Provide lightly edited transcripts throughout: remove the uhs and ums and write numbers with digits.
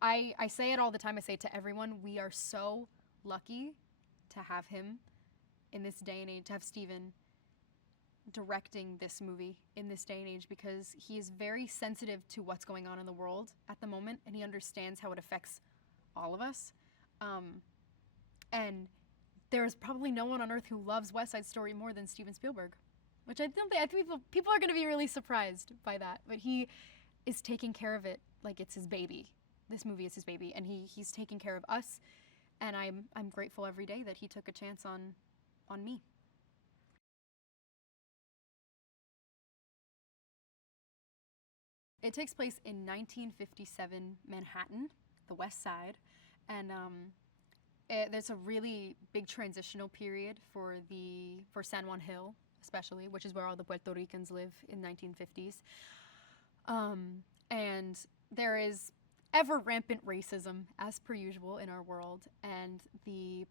I say it all the time. I say it to everyone. We are so lucky to have him in this day and age, to have Steven directing this movie in this day and age, because he is very sensitive to what's going on in the world at the moment, and he understands how it affects all of us. And there's probably no one on earth who loves West Side Story more than Steven Spielberg, which I think people are going to be really surprised by that. But he is taking care of it like it's his baby. This movie is his baby, and he's taking care of us, and I'm grateful every day that he took a chance on me. It takes place in 1957 Manhattan, the West Side, and there's a really big transitional period for San Juan Hill, especially, which is where all the Puerto Ricans live in 1950s. And there is ever rampant racism, as per usual in our world, and the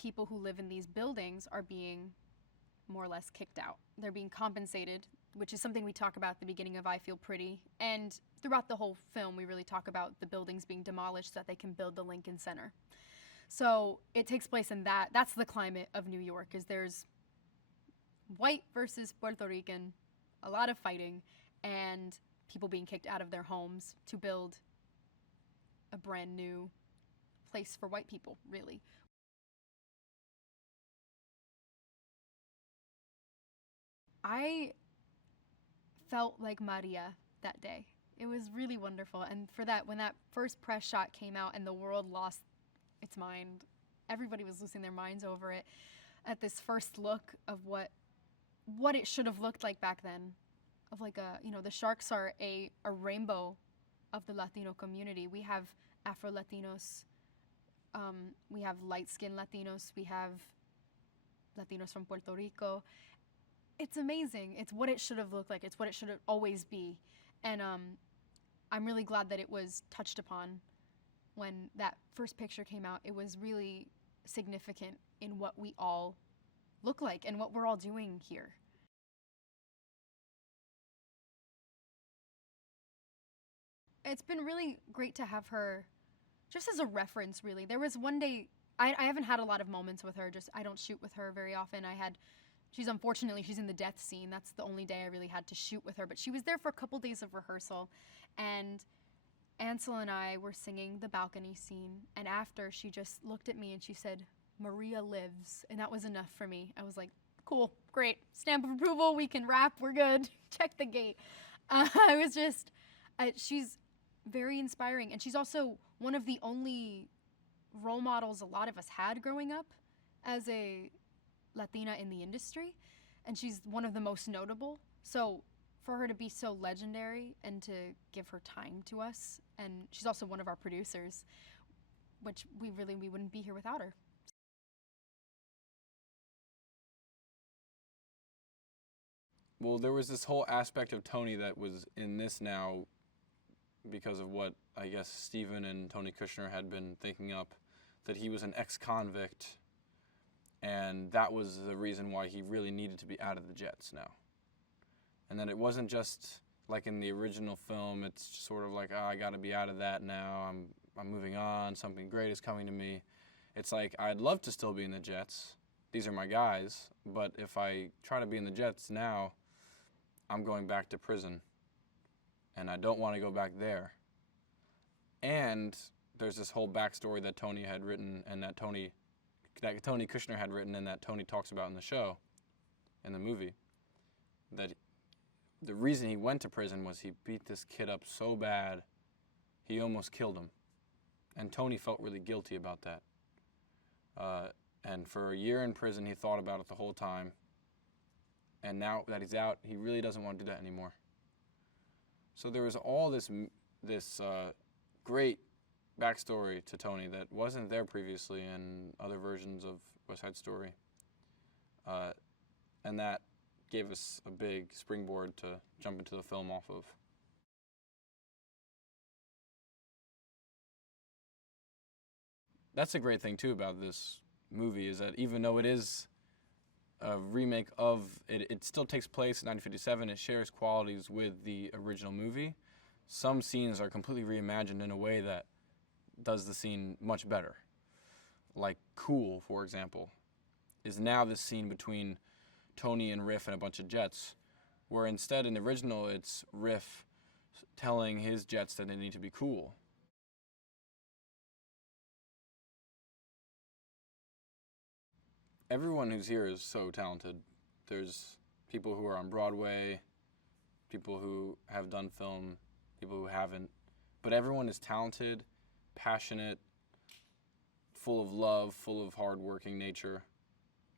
people who live in these buildings are being more or less kicked out. They're being compensated, which is something we talk about at the beginning of I Feel Pretty. And throughout the whole film, we really talk about the buildings being demolished so that they can build the Lincoln Center. So it takes place in that's the climate of New York, is there's white versus Puerto Rican, a lot of fighting, and people being kicked out of their homes to build a brand new place for white people, really. I felt like Maria that day. It was really wonderful. And for that, when that first press shot came out and the world lost its mind, everybody was losing their minds over it, at this first look of what it should have looked like back then. Of like the sharks are a rainbow of the Latino community. We have Afro Latinos, we have light-skinned Latinos, we have Latinos from Puerto Rico. It's amazing. It's what it should have looked like. It's what it should always be. And I'm really glad that it was touched upon when that first picture came out. It was really significant in what we all look like and what we're all doing here. It's been really great to have her just as a reference, really. There was one day, I haven't had a lot of moments with her, just I don't shoot with her very often. She's in the death scene. That's the only day I really had to shoot with her. But she was there for a couple days of rehearsal. And Ansel and I were singing the balcony scene. And after, she just looked at me and she said, "Maria lives." And that was enough for me. I was like, cool, great. Stamp of approval. We can rap. We're good. Check the gate. She's very inspiring. And she's also one of the only role models a lot of us had growing up as a Latina in the industry, and she's one of the most notable. So for her to be so legendary and to give her time to us, and she's also one of our producers, which we wouldn't be here without her. Well, there was this whole aspect of Tony that was in this now because of what I guess Steven and Tony Kushner had been thinking up, that he was an ex-convict, and that was the reason why he really needed to be out of the Jets now. And that it wasn't just like in the original film, it's just sort of like, oh, I got to be out of that now, I'm moving on, something great is coming to me. It's like, I'd love to still be in the Jets, these are my guys, but if I try to be in the Jets now, I'm going back to prison, and I don't want to go back there. And there's this whole backstory that Tony had written, and that Tony Kushner had written, and that Tony talks about in the show, in the movie, that the reason he went to prison was he beat this kid up so bad, he almost killed him. And Tony felt really guilty about that. And for a year in prison, he thought about it the whole time. And now that he's out, he really doesn't want to do that anymore. So there was all this great backstory to Tony that wasn't there previously in other versions of West Side Story. And that gave us a big springboard to jump into the film off of. That's a great thing too about this movie, is that even though it is a remake of it, it still takes place in 1957. It shares qualities with the original movie. Some scenes are completely reimagined in a way that does the scene much better. Like Cool, for example, is now this scene between Tony and Riff and a bunch of jets, where instead in the original it's Riff telling his jets that they need to be cool. Everyone who's here is so talented. There's people who are on Broadway, people who have done film, people who haven't, but everyone is talented, passionate, full of love, full of hard-working nature,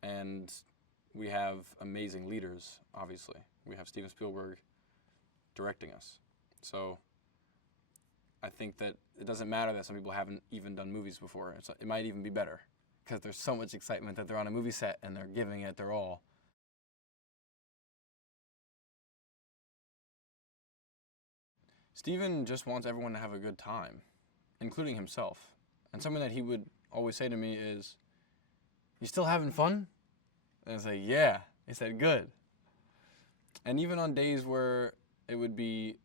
and we have amazing leaders, obviously. We have Steven Spielberg directing us. So I think that it doesn't matter that some people haven't even done movies before. It might even be better, because there's so much excitement that they're on a movie set and they're giving it their all. Steven just wants everyone to have a good time, including himself. And something that he would always say to me is, "You still having fun?" And I say, "Yeah." He said, "Good." And even on days where it would be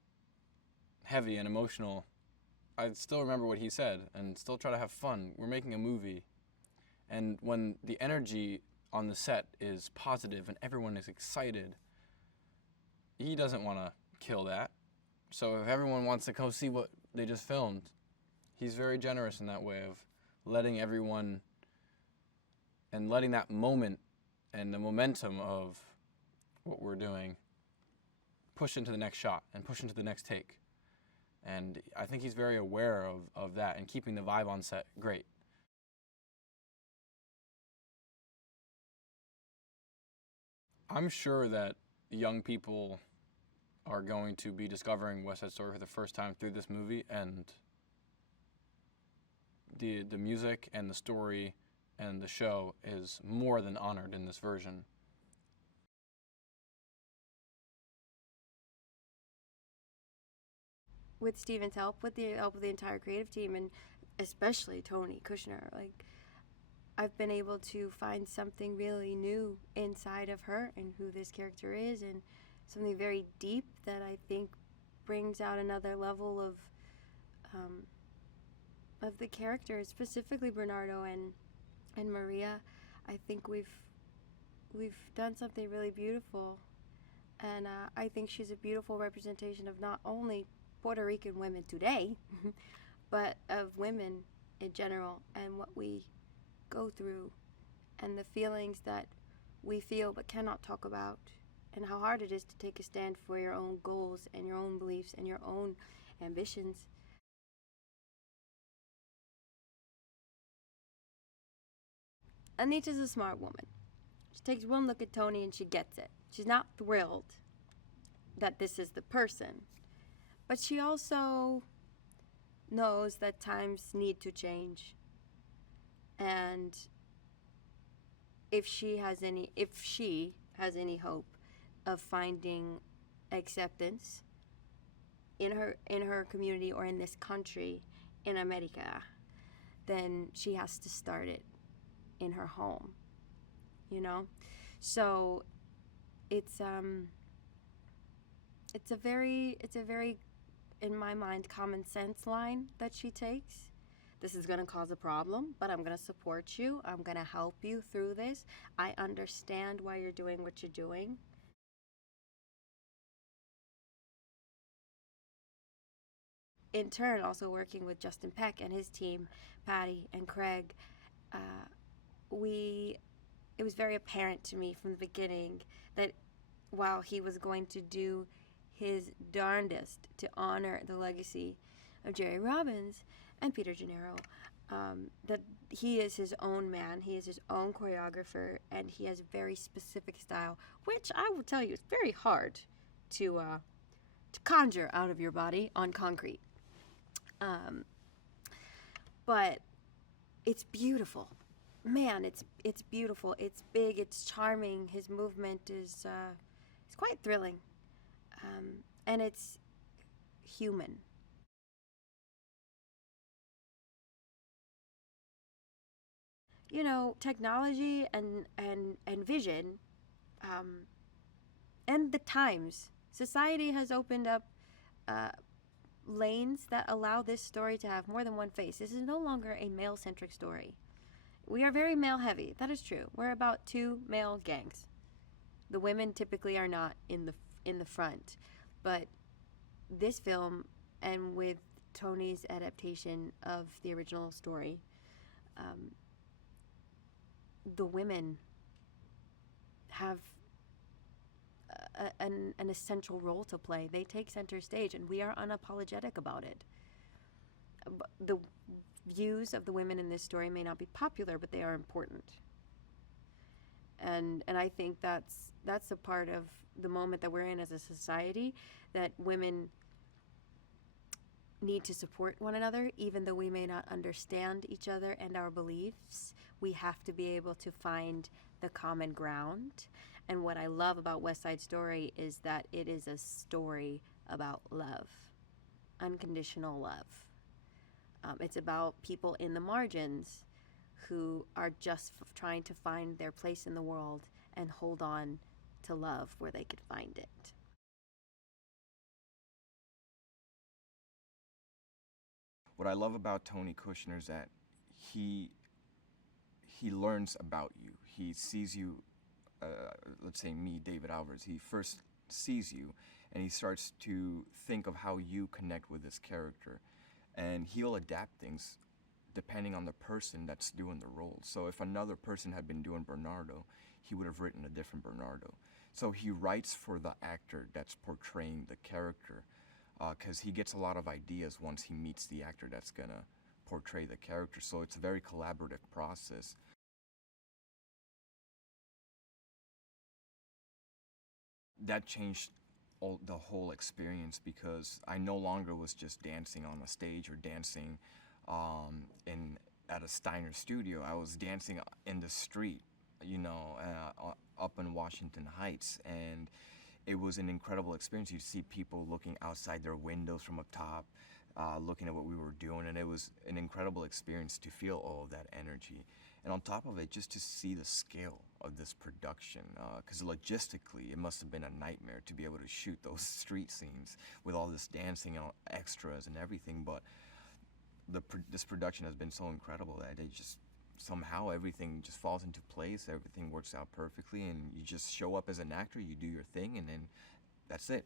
heavy and emotional, I'd still remember what he said and still try to have fun. We're making a movie. And when the energy on the set is positive and everyone is excited, he doesn't want to kill that. So if everyone wants to go see what they just filmed, he's very generous in that way of letting everyone and letting that moment and the momentum of what we're doing push into the next shot and push into the next take. And I think he's very aware of that and keeping the vibe on set great. I'm sure that young people are going to be discovering West Side Story for the first time through this movie, and the music and the story and the show is more than honored in this version. With Steven's help, with the help of the entire creative team, and especially Tony Kushner, like, I've been able to find something really new inside of her and who this character is, and something very deep that I think brings out another level of the characters, specifically Bernardo and Maria. I think we've done something really beautiful, and I think she's a beautiful representation of not only Puerto Rican women today, but of women in general and what we go through and the feelings that we feel but cannot talk about, and how hard it is to take a stand for your own goals and your own beliefs and your own ambitions. Anita's a smart woman. She takes one look at Tony and she gets it. She's not thrilled that this is the person, but she also knows that times need to change. And if she has any hope of finding acceptance in her community or in this country, in America, then she has to start it in her home, you know? So it's a very, in my mind, common sense line that she takes. This is going to cause a problem, but I'm going to support you. I'm going to help you through this. I understand why you're doing what you're doing. In turn, also working with Justin Peck and his team, Patty and Craig, it was very apparent to me from the beginning that while he was going to do his darndest to honor the legacy of Jerry Robbins and Peter Gennaro, that he is his own man, he is his own choreographer, and he has a very specific style, which I will tell you is very hard to conjure out of your body on concrete. But it's beautiful. Man, it's beautiful. It's big. It's charming. His movement is it's quite thrilling, and it's human. You know, technology and vision, and the times. Society has opened up lanes that allow this story to have more than one face. This is no longer a male-centric story. We are very male-heavy. That is true. We're about 2 male gangs. The women typically are not in the front, but this film, and with Tony's adaptation of the original story, the women have an essential role to play. They take center stage, and we are unapologetic about it. The views of the women in this story may not be popular, but they are important. And I think that's a part of the moment that we're in as a society, that women need to support one another, even though we may not understand each other and our beliefs. We have to be able to find the common ground. And what I love about West Side Story is that it is a story about love, unconditional love. It's about people in the margins who are just trying to find their place in the world and hold on to love where they could find it. What I love about Tony Kushner is that he learns about you. He sees you, let's say me, David Alvarez, he first sees you and he starts to think of how you connect with this character. And he'll adapt things depending on the person that's doing the role. So if another person had been doing Bernardo, he would have written a different Bernardo. So he writes for the actor that's portraying the character, because he gets a lot of ideas once he meets the actor that's gonna portray the character. So it's a very collaborative process. That changed the whole experience, because I no longer was just dancing on a stage or dancing at a Steiner studio. I was dancing in the street, up in Washington Heights, and it was an incredible experience. You see people looking outside their windows from up top, looking at what we were doing, and it was an incredible experience to feel all of that energy. And on top of it, just to see the scale of this production, because logistically, it must have been a nightmare to be able to shoot those street scenes with all this dancing and extras and everything. But this production has been so incredible that it just somehow everything just falls into place. Everything works out perfectly, and you just show up as an actor, you do your thing, and then that's it.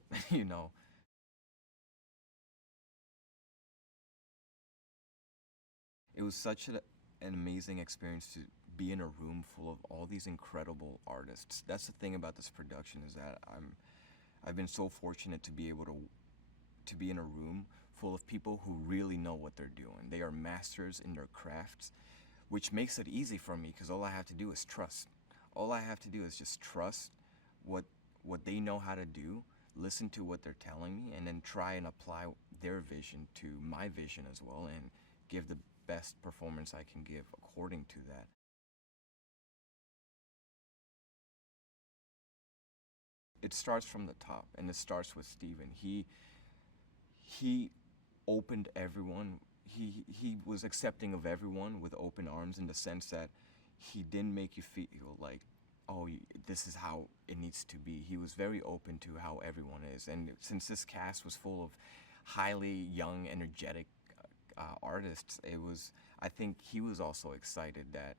It was such an amazing experience to be in a room full of all these incredible artists. That's the thing about this production, is that I've been so fortunate to be able to be in a room full of people who really know what they're doing. They are masters in their crafts, which makes it easy for me, because all I have to do is trust. All I have to do is just trust what they know how to do, listen to what they're telling me, and then try and apply their vision to my vision as well, and give the best performance I can give according to that. It starts from the top, and it starts with Steven. He opened everyone. He was accepting of everyone with open arms, in the sense that he didn't make you feel like, oh, this is how it needs to be. He was very open to how everyone is. And since this cast was full of highly young, energetic artists, I think he was also excited that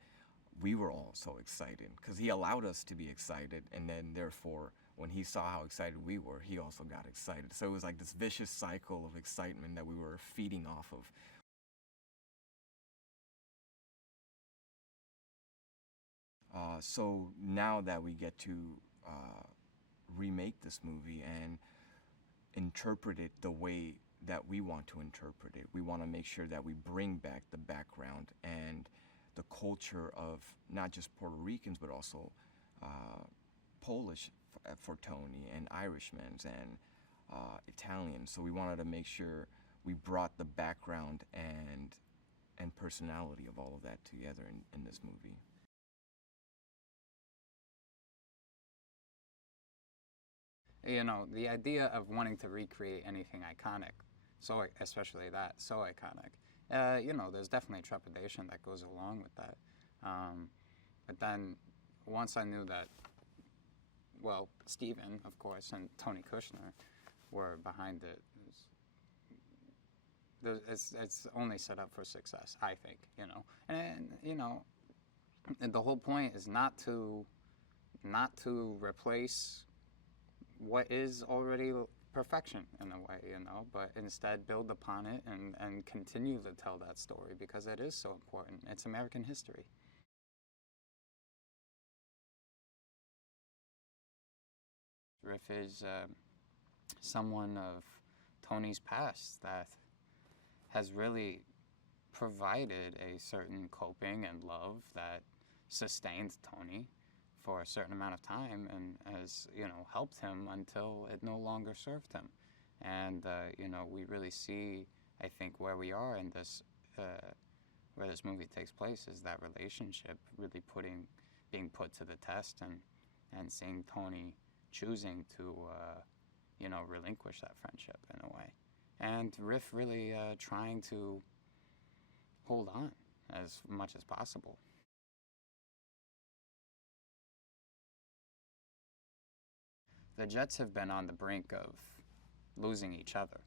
we were all so excited, because he allowed us to be excited, and then therefore, when he saw how excited we were, he also got excited. So it was like this vicious cycle of excitement that we were feeding off of. So now that we get to remake this movie and interpret it the way that we want to interpret it, we want to make sure that we bring back the background and the culture of not just Puerto Ricans, but also Polish for Tony, and Irishmen's, and Italians. So we wanted to make sure we brought the background and personality of all of that together in this movie. The idea of wanting to recreate anything iconic, so especially that, so iconic, there's definitely trepidation that goes along with that. But then once I knew that, well, Steven, of course, and Tony Kushner were behind it, it's only set up for success, I think, you know. And you know, and the whole point is not to replace what is already perfection in a way, you know, but instead build upon it and continue to tell that story because it is so important. It's American history. Riff is someone of Tony's past that has really provided a certain coping and love that sustained Tony for a certain amount of time and has, you know, helped him until it no longer served him. And, you know, we really see, I think, where we are in this, where this movie takes place is that relationship really being put to the test and seeing Tony choosing to, you know, relinquish that friendship in a way. And Riff really trying to hold on as much as possible. The Jets have been on the brink of losing each other.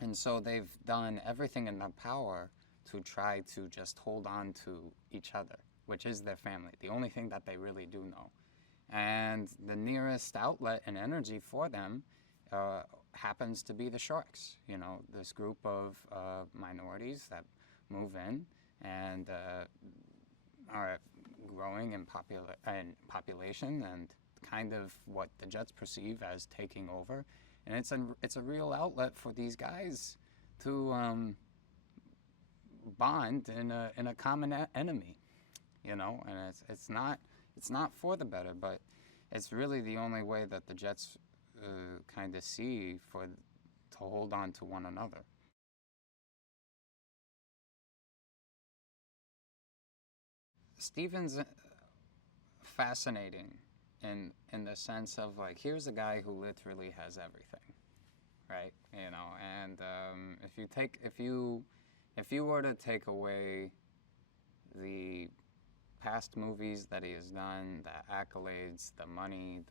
And so they've done everything in their power to try to just hold on to each other, which is their family, the only thing that they really do know. And the nearest outlet and energy for them happens to be the Sharks, you know, this group of minorities that move in and are growing in population and kind of what the Jets perceive as taking over. And it's a real outlet for these guys to bond in a common enemy, you know, and it's not for the better, but it's really the only way that the Jets kind of see to hold on to one another. Steven's fascinating in the sense of like, here's a guy who literally has everything, right? You know, and if you were to take away the past movies that he has done, the accolades, the money,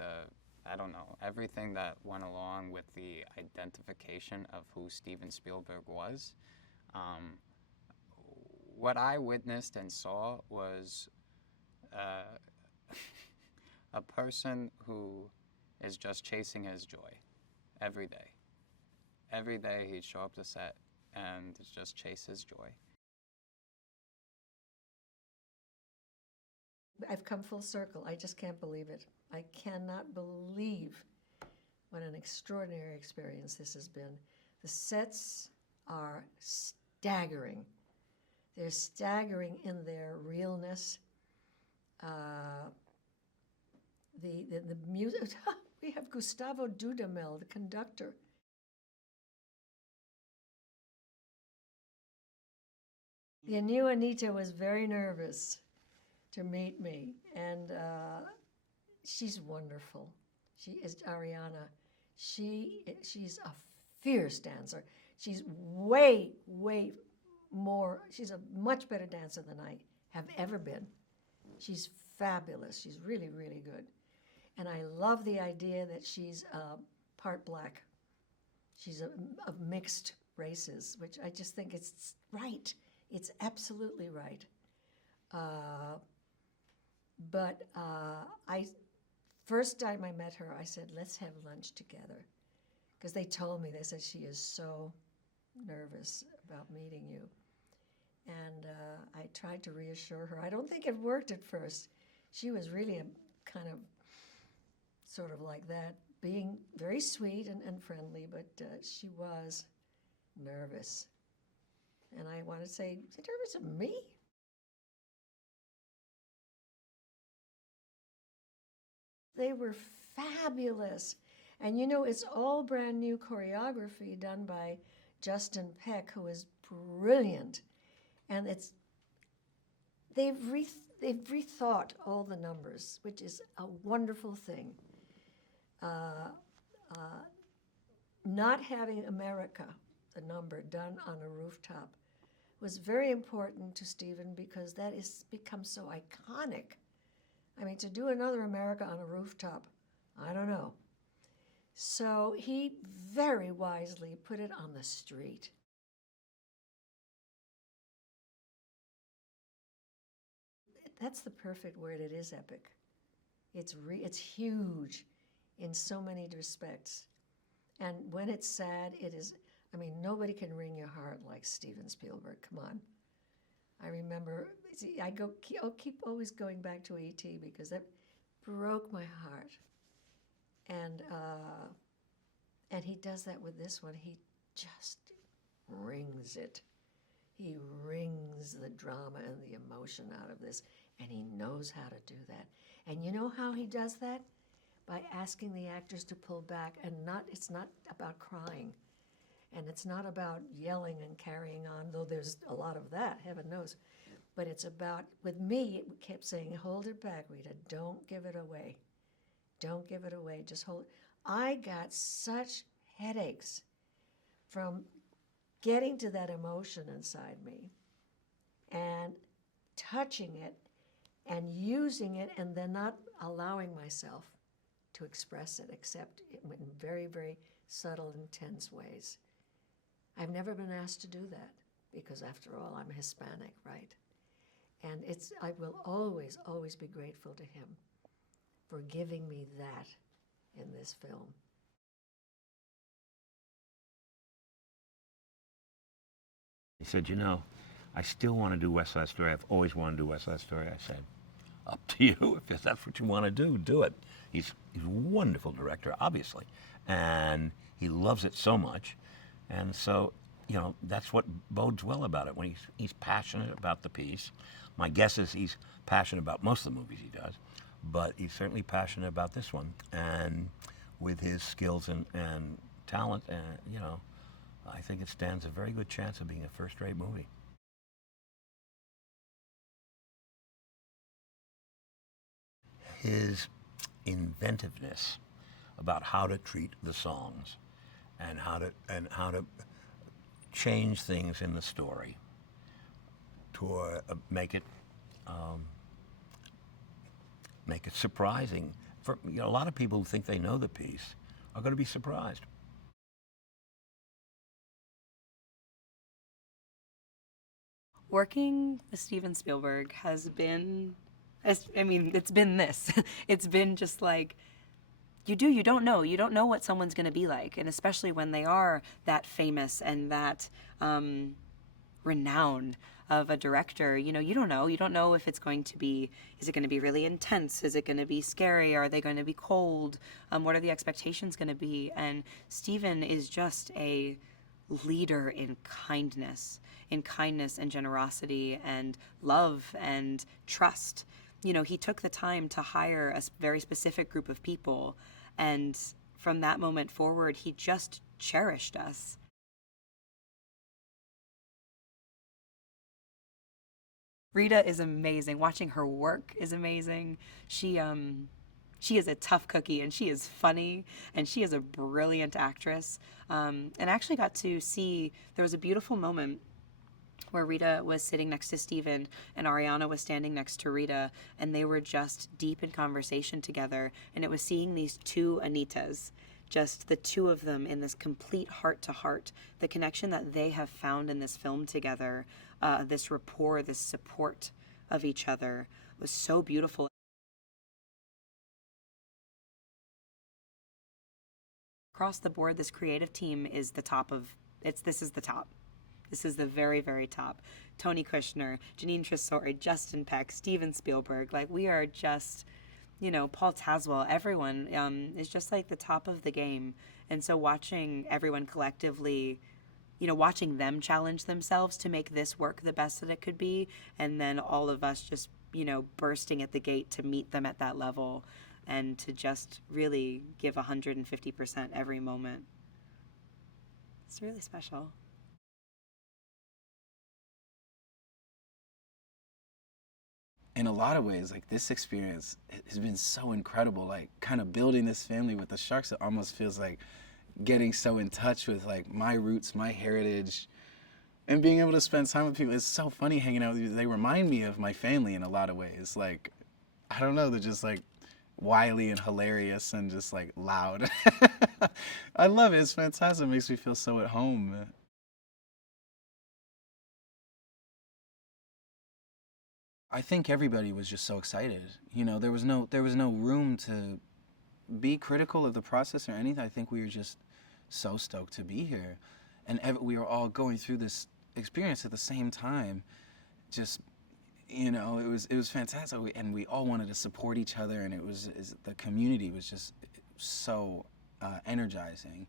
I don't know, everything that went along with the identification of who Steven Spielberg was, what I witnessed and saw was a person who is just chasing his joy every day. Every day he'd show up to set and just chase his joy. I've come full circle. I just can't believe it. I cannot believe what an extraordinary experience this has been. The sets are staggering. They're staggering in their realness. The music, we have Gustavo Dudamel, the conductor. The new Anita was very nervous to meet me, and she's wonderful. She is Ariana. She's a fierce dancer. She's way more. She's a much better dancer than I have ever been. She's fabulous. She's really good, and I love the idea that she's part black. She's of mixed races, which I just think it's right. It's absolutely right. But first time I met her, I said, let's have lunch together. Because they told me, they said, she is so nervous about meeting you. And I tried to reassure her. I don't think it worked at first. She was really a kind of sort of like that, being very sweet and friendly, but she was nervous. And I want to say, is it nervous of me? They were fabulous. And you know, it's all brand new choreography done by Justin Peck, who is brilliant. And they've rethought all the numbers, which is a wonderful thing. Not having America, the number, done on a rooftop was very important to Steven because that has become so iconic. I mean, to do another America on a rooftop, I don't know. So he very wisely put it on the street. that's the perfect word. It is epic. It's huge in so many respects. And when it's sad, it is, I mean, nobody can wring your heart like Steven Spielberg. Come on. I remember, see, keep always going back to E.T. because that broke my heart. And he does that with this one. He just wrings it. He wrings the drama and the emotion out of this, and he knows how to do that. And you know how he does that? By asking the actors to pull back, and it's not about crying, and it's not about yelling and carrying on, though there's a lot of that, heaven knows. But it's about, with me, it kept saying, hold it back, Rita, don't give it away. Don't give it away, just hold it. I got such headaches from getting to that emotion inside me and touching it and using it and then not allowing myself to express it except in very, very subtle, intense ways. I've never been asked to do that because, after all, I'm Hispanic, right? And I will always, always be grateful to him for giving me that in this film. He said, I still want to do West Side Story. I've always wanted to do West Side Story. I said, up to you. If that's what you want to do, do it. He's a wonderful director, obviously, and he loves it so much. And so, that's what bodes well about it, when he's passionate about the piece. My guess is he's passionate about most of the movies he does, but he's certainly passionate about this one. And with his skills and talent, I think it stands a very good chance of being a first-rate movie. His inventiveness about how to treat the songs and how to change things in the story to make it surprising. For a lot of people who think they know the piece are going to be surprised. Working with Steven Spielberg has been, it's been this. It's been just like, you don't know. You don't know what someone's going to be like. And especially when they are that famous and that renowned of a director, you don't know. You don't know if it's going to be, is it going to be really intense? Is it going to be scary? Are they going to be cold? What are the expectations going to be? And Steven is just a leader in kindness and generosity and love and trust. He took the time to hire a very specific group of people, and from that moment forward, he just cherished us. Rita is amazing. Watching her work is amazing. She is a tough cookie, and she is funny, and she is a brilliant actress. And I actually got to see, there was a beautiful moment where Rita was sitting next to Steven and Ariana was standing next to Rita, and they were just deep in conversation together. And it was seeing these two Anitas, just the two of them in this complete heart-to-heart, the connection that they have found in this film together, this rapport, this support of each other was so beautiful. Across the board, this creative team is the top of, this is the top. This is the very, very top. Tony Kushner, Janine Tresor, Justin Peck, Steven Spielberg, we are just, Paul Tazewell, everyone is just like the top of the game. And so watching everyone collectively, watching them challenge themselves to make this work the best that it could be, and then all of us just, bursting at the gate to meet them at that level and to just really give 150% every moment. It's really special. In a lot of ways, this experience has been so incredible. Kind of building this family with the Sharks, it almost feels like getting so in touch with my roots, my heritage, and being able to spend time with people. It's so funny hanging out with you. They remind me of my family in a lot of ways. I don't know, they're just wily and hilarious and just loud. I love it. It's fantastic. It makes me feel so at home. I think everybody was just so excited. You know, there was no room to be critical of the process or anything. I think we were just so stoked to be here, and we were all going through this experience at the same time. Just, you know, it was fantastic, and we all wanted to support each other, and the community was just so energizing.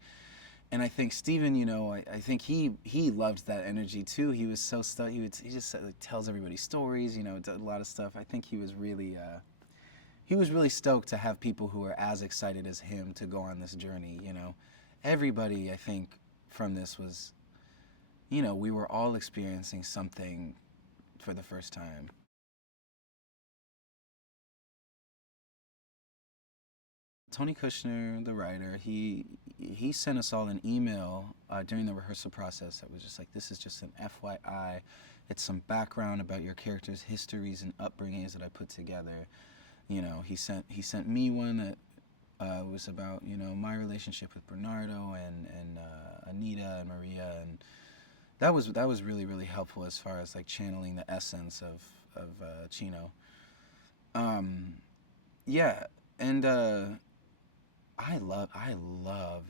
And I think Steven, you know, I think he loved that energy too. He was so stoked. He just like, tells everybody stories, you know, does a lot of stuff. I think he was really stoked to have people who are as excited as him to go on this journey. You know, everybody I think from this was, you know, we were all experiencing something for the first time. Tony Kushner, the writer, he sent us all an email during the rehearsal process that was just like, this is just an FYI. It's some background about your characters' histories and upbringings that I put together. You know, he sent me one that was about, you know, my relationship with Bernardo and Anita and Maria, and that was really, really helpful as far as like channeling the essence of Chino. Yeah, and I love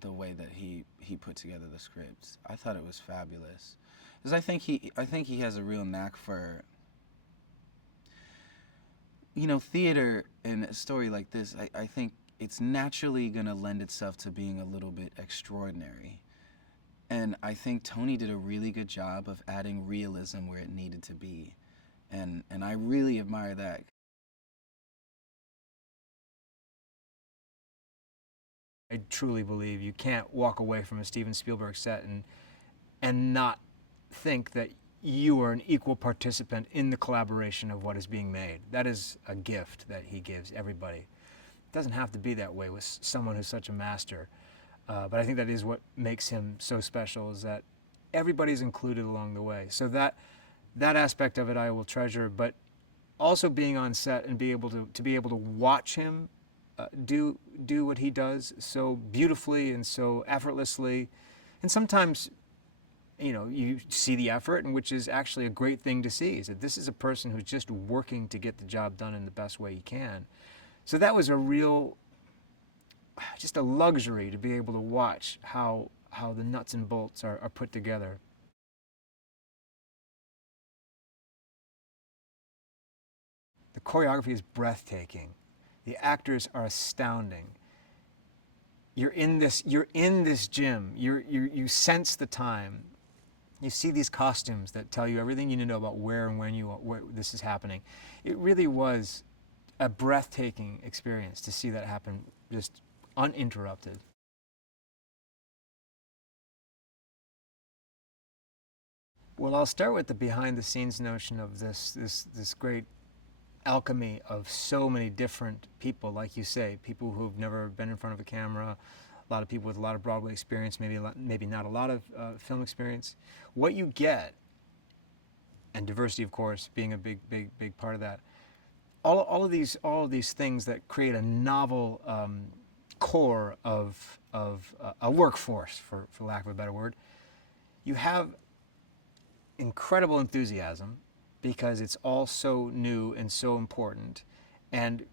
the way that he put together the scripts. I thought it was fabulous, because I think he has a real knack for, you know, theater and a story like this. I think it's naturally gonna lend itself to being a little bit extraordinary, and I think Tony did a really good job of adding realism where it needed to be, and I really admire that. I truly believe you can't walk away from a Steven Spielberg set and not think that you are an equal participant in the collaboration of what is being made. That is a gift that he gives everybody. It doesn't have to be that way with someone who's such a master, but I think that is what makes him so special, is that everybody's included along the way. So that aspect of it I will treasure, but also being on set and be able to watch him do what he does so beautifully and so effortlessly. And sometimes, you know, you see the effort, and which is actually a great thing to see, is that this is a person who's just working to get the job done in the best way he can. So that was just a luxury to be able to watch how the nuts and bolts are put together. The choreography is breathtaking. The actors are astounding. You're in this gym. You sense the time. You see these costumes that tell you everything you need to know about where and where this is happening. It really was a breathtaking experience to see that happen, just uninterrupted. Well, I'll start with the behind-the-scenes notion of this great alchemy of so many different people, like you say, people who've never been in front of a camera, a lot of people with a lot of Broadway experience, maybe not a lot of film experience. What you get, and diversity, of course, being a big part of that. All of these things that create a novel core of a workforce, for lack of a better word. You have incredible enthusiasm, because it's all so new and so important, and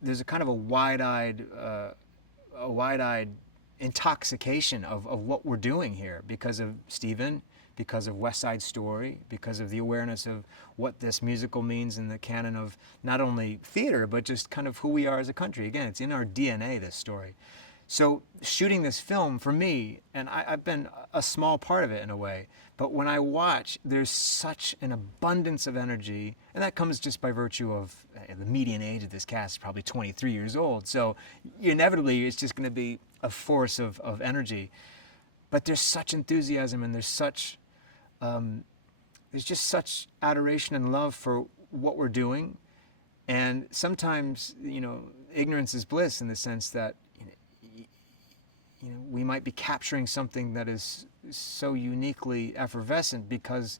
there's a kind of a wide-eyed intoxication of what we're doing here because of Steven, because of West Side Story, because of the awareness of what this musical means in the canon of not only theater, but just kind of who we are as a country. Again, it's in our DNA, this story. So shooting this film, for me, and I've been a small part of it in a way, but when I watch, there's such an abundance of energy, and that comes just by virtue of the median age of this cast is probably 23 years old, so inevitably it's just going to be a force of energy. But there's such enthusiasm, and there's just such adoration and love for what we're doing, and sometimes, you know, ignorance is bliss in the sense that we might be capturing something that is so uniquely effervescent because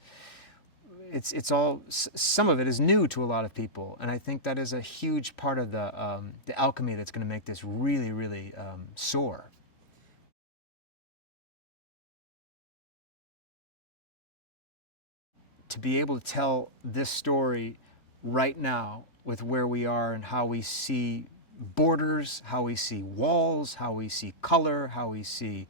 it's all, some of it is new to a lot of people, and I think that is a huge part of the alchemy that's going to make this really, really soar. To be able to tell this story right now with where we are and how we see borders, how we see walls, how we see color, how we see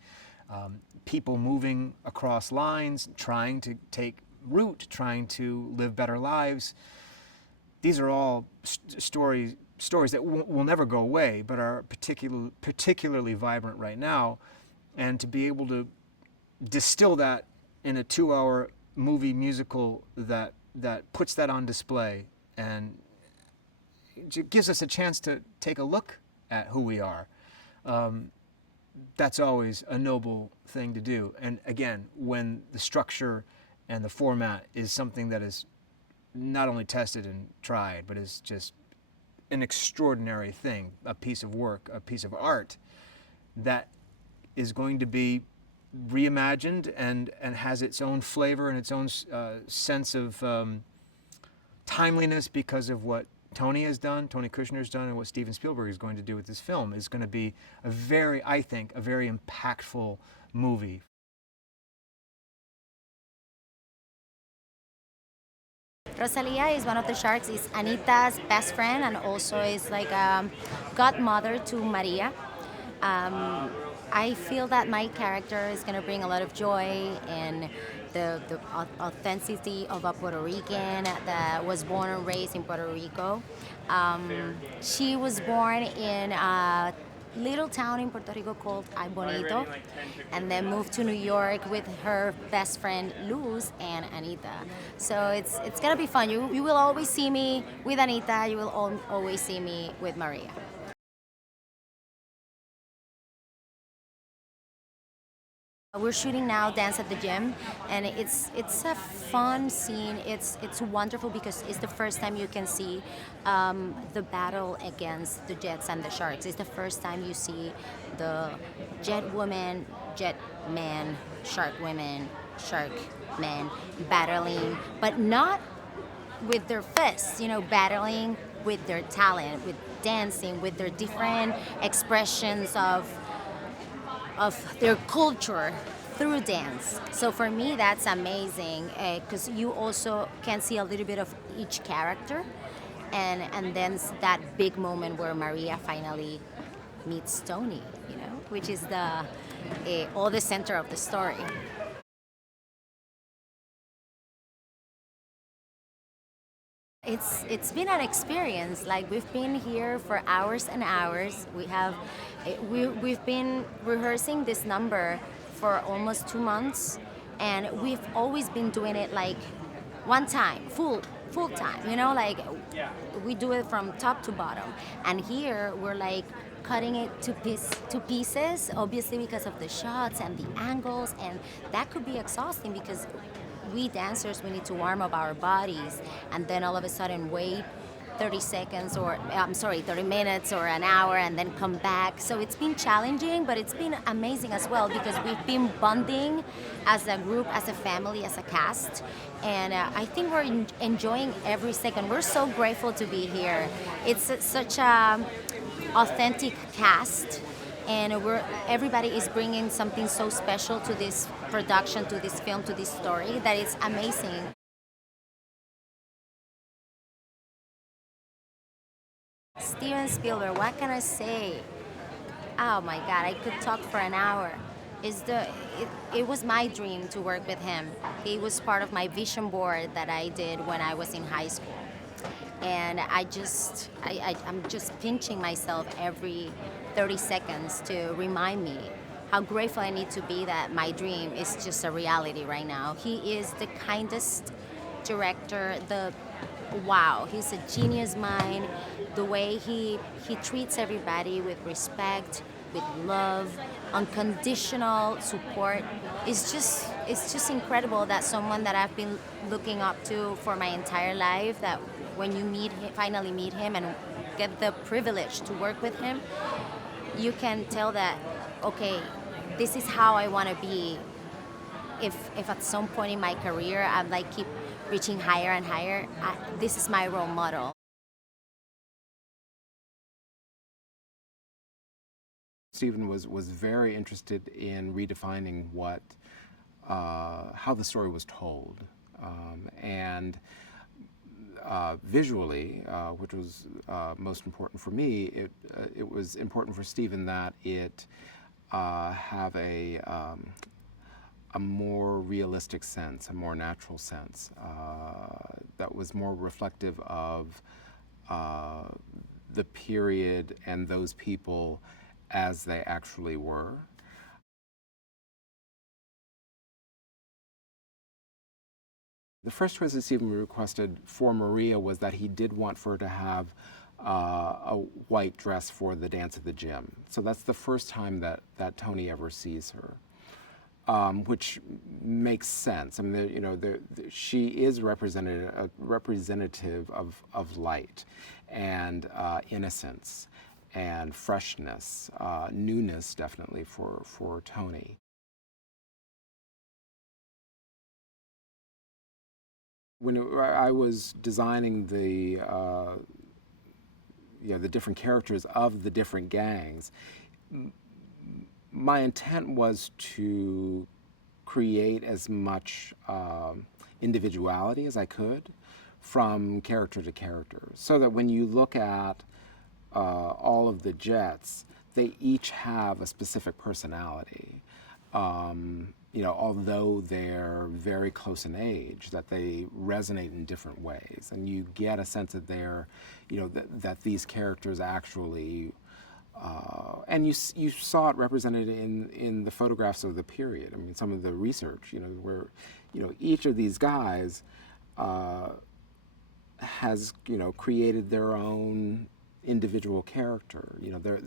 people moving across lines, trying to take root, trying to live better lives. These are all stories that will never go away, but are particularly vibrant right now. And to be able to distill that in a 2-hour movie musical that puts that on display and gives us a chance to take a look at who we are, that's always a noble thing to do. And again, when the structure and the format is something that is not only tested and tried, but is just an extraordinary thing, a piece of work, a piece of art that is going to be reimagined and has its own flavor and its own sense of timeliness because of what Tony Kushner's done, and what Steven Spielberg is going to do with this film, is going to be I think, a very impactful movie. Rosalia is one of the sharks, is Anita's best friend, and also is like a godmother to Maria. I feel that my character is going to bring a lot of joy and the authenticity of a Puerto Rican that was born and raised in Puerto Rico. She was born in a little town in Puerto Rico called Ay Bonito, and then moved to New York with her best friend Luz and Anita. So it's gonna be fun. You will always see me with Anita. You will always see me with Maria. We're shooting now Dance at the Gym, and it's a fun scene. It's wonderful because it's the first time you can see the battle against the Jets and the Sharks. It's the first time you see the Jet woman, Jet man, Shark women, Shark men battling, but not with their fists, battling with their talent, with dancing, with their different expressions of their culture through dance. So for me, that's amazing because you also can see a little bit of each character, and then that big moment where Maria finally meets Tony, which is all the center of the story. It's been an experience. Like, we've been here for hours and hours. We've been rehearsing this number for almost 2 months, and we've always been doing it like one time, full time. Like we do it from top to bottom. And here we're like cutting it to pieces, obviously because of the shots and the angles, and that could be exhausting because we dancers, we need to warm up our bodies and then all of a sudden wait 30 minutes or an hour and then come back. So it's been challenging, but it's been amazing as well because we've been bonding as a group, as a family, as a cast. And I think we're enjoying every second. We're so grateful to be here. It's such a authentic cast, and everybody is bringing something so special to this production, to this film, to this story, that it's amazing. Steven Spielberg, what can I say? Oh my God, I could talk for an hour. It was my dream to work with him. He was part of my vision board that I did when I was in high school. And I'm just pinching myself every 30 seconds to remind me how grateful I need to be that my dream is just a reality right now. He is the kindest director, wow, he's a genius mind. The way he treats everybody with respect, with love, unconditional support. It's just incredible that someone that I've been looking up to for my entire life, that when you finally meet him and get the privilege to work with him, you can tell that, okay, this is how I want to be. If at some point in my career I'm like keep reaching higher and higher, this is my role model. Steven was very interested in redefining how the story was told, and visually, which was most important for me, it was important for Steven that it have a more realistic sense, a more natural sense, that was more reflective of the period and those people as they actually were. The first choice that Steven requested for Maria was that he did want for her to have a white dress for the dance at the gym. So that's the first time that Tony ever sees her, which makes sense. I mean, she is representative of light and innocence and freshness, newness definitely for Tony. When I was designing the different characters of the different gangs, my intent was to create as much individuality as I could from character to character, so that when you look at all of the Jets, they each have a specific personality. Although they're very close in age, that they resonate in different ways, and you get a sense that they're, that these characters actually, and you saw it represented in the photographs of the period. I mean, some of the research, where, each of these guys has, created their own individual character,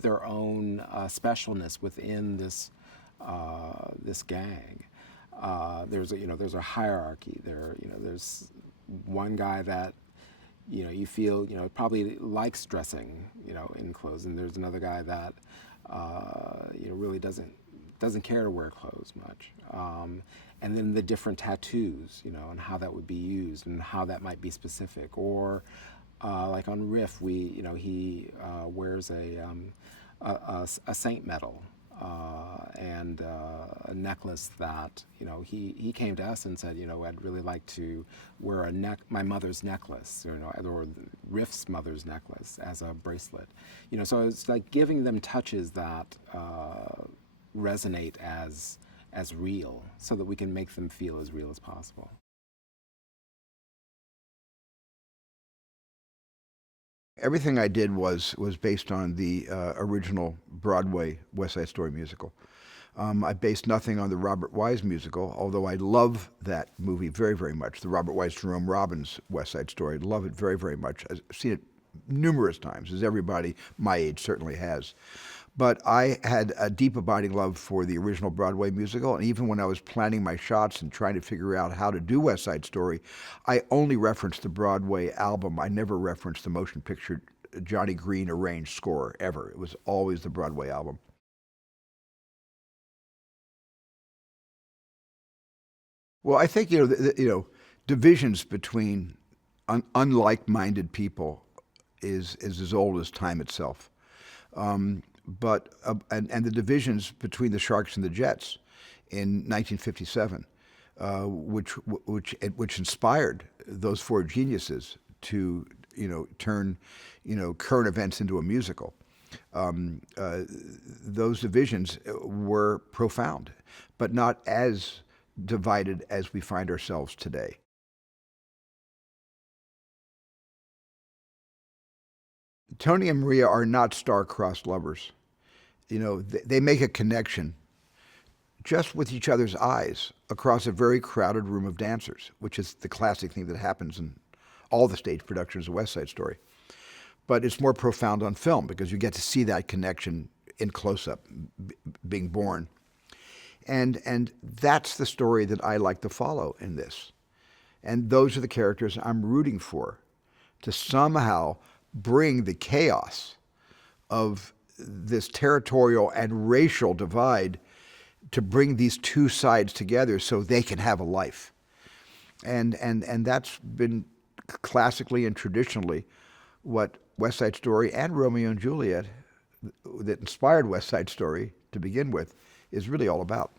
their own specialness within this gang. There's a hierarchy. There's one guy that you feel probably likes dressing in clothes, and there's another guy that really doesn't care to wear clothes much. And then the different tattoos, and how that would be used and how that might be specific. Or like on Riff, he wears a saint medal. And a necklace that he came to us and said, I'd really like to wear my mother's necklace, or Riff's mother's necklace as a bracelet, So it's like giving them touches that resonate as real, so that we can make them feel as real as possible. Everything I did was based on the original Broadway West Side Story musical. I based nothing on the Robert Wise musical, although I love that movie very, very much. The Robert Wise Jerome Robbins West Side Story. I love it very, very much. I've seen it numerous times, as everybody my age certainly has. But I had a deep abiding love for the original Broadway musical, and even when I was planning my shots and trying to figure out how to do West Side Story, I only referenced the Broadway album. I never referenced the motion picture Johnny Green arranged score, ever. It was always the Broadway album. Well, I think, divisions between unlike-minded people is as old as time itself. But the divisions between the Sharks and the Jets in 1957, which inspired those four geniuses to turn current events into a musical. Those divisions were profound, but not as divided as we find ourselves today. Tony and Maria are not star-crossed lovers. They make a connection just with each other's eyes across a very crowded room of dancers, which is the classic thing that happens in all the stage productions of West Side Story. But it's more profound on film because you get to see that connection in close-up being born. And that's the story that I like to follow in this. And those are the characters I'm rooting for, to somehow bring the chaos of this territorial and racial divide, to bring these two sides together so they can have a life. And that's been classically and traditionally what West Side Story and Romeo and Juliet, that inspired West Side Story to begin with, is really all about.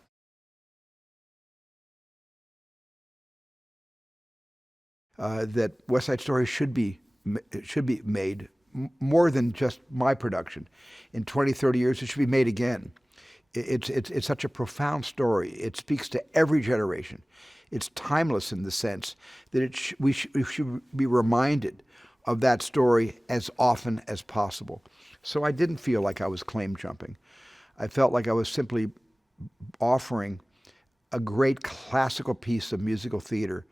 that West Side Story should be made more than just my production. In 20, 30 years, it should be made again. It's such a profound story. It speaks to every generation. It's timeless in the sense that we should be reminded of that story as often as possible. So I didn't feel like I was claim jumping. I felt like I was simply offering a great classical piece of musical theater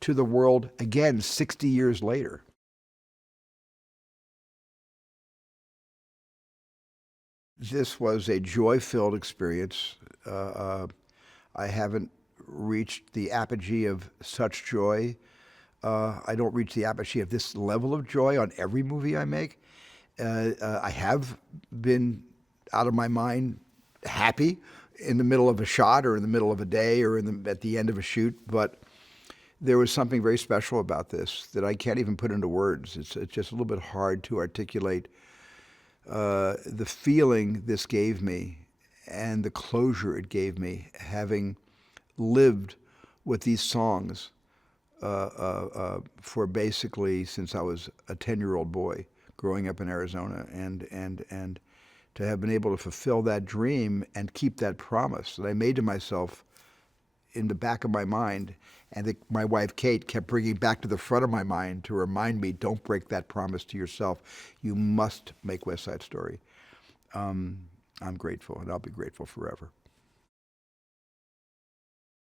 to the world again 60 years later. This was a joy-filled experience. I haven't reached the apogee of such joy. I don't reach the apogee of this level of joy on every movie I make. I have been out of my mind happy in the middle of a shot or in the middle of a day or at the end of a shoot, but there was something very special about this that I can't even put into words. It's just a little bit hard to articulate the feeling this gave me and the closure it gave me, having lived with these songs for basically since I was a 10-year-old boy growing up in Arizona, and to have been able to fulfill that dream and keep that promise that I made to myself in the back of my mind, and that my wife Kate kept bringing back to the front of my mind to remind me, don't break that promise to yourself. You must make West Side Story. I'm grateful, and I'll be grateful forever.